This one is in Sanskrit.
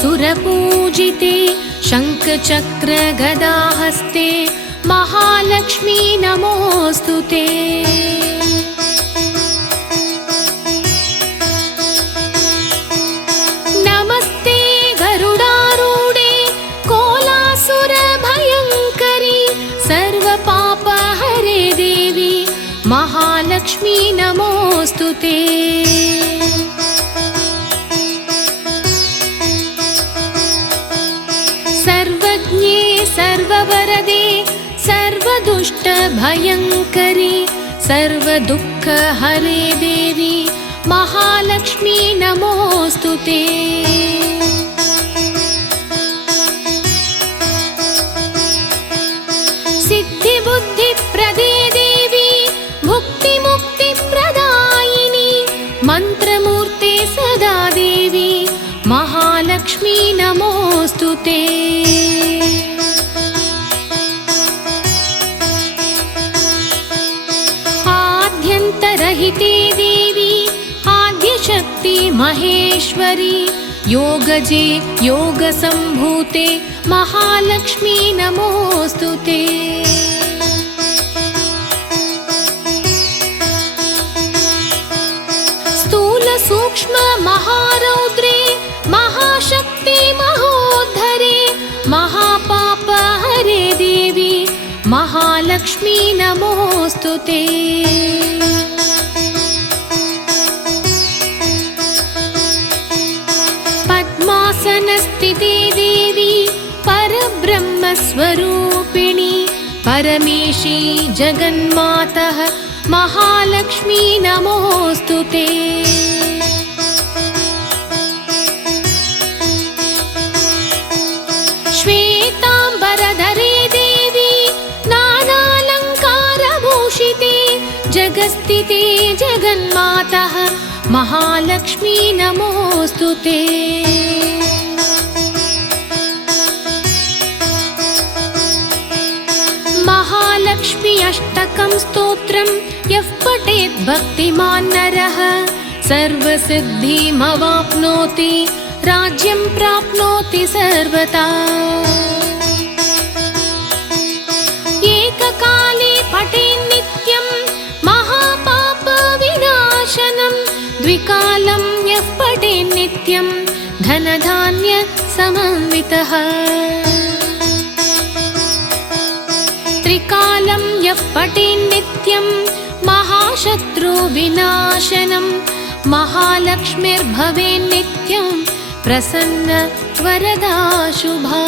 सुरपूजिते शङ्खचक्रगदाहस्ते महालक्ष्मी नमोऽस्तुते। नमस्ते गरुडारूढे कोलासुरभयङ्करी सर्वपापहरे देवी महालक्ष्मी नमोऽस्तुते। सर्वज्ञे सर्ववरदे सर्वदुष्टभयङ्करी सर्वदुःखहरे देवी महालक्ष्मी नमोऽस्तुते। सिद्धिबुद्धिप्रदे देवी भुक्तिमुक्तिप्रदायिनी मन्त्रमूर्ते सदा देवी महालक्ष्मी नमोऽस्तुते। आद्यन्तरहिते देवी आद्यशक्ति महेश्वरी योगजे योगसम्भूते महालक्ष्मी नमोऽस्तुते। स्थूलसूक्ष्म महारौद्रे महाशक्ति महोद्धरे महापापहरे देवी महालक्ष्मी नमोऽस्तुते। पद्मासनस्थिते देवी परब्रह्मस्वरूपिणी परमेशी जगन्मातः महालक्ष्मी नमोऽस्तुते। श्वेताम्बरधरे देवी नानालङ्कारभूषिते जगस्थिते जगन्मातः महालक्ष्मी नमोऽस्तुते। महालक्ष्मी अष्टकं स्तोत्रं यः पठेत् भक्तिमान् नरः सर्वसिद्धिमवाप्नोति राज्यं प्राप्नोति सर्वथा। एककाले पठेन्नित्यं महापापविनाशनं द्विकालं यः पठेन्नित्यं धनधान्यसमन्वितः। त्रिकालं यः पठेन्नित्यं महाशत्रुविनाशनं महालक्ष्मीर्भवेन्नित्यं प्रसन्न वरदा शुभा।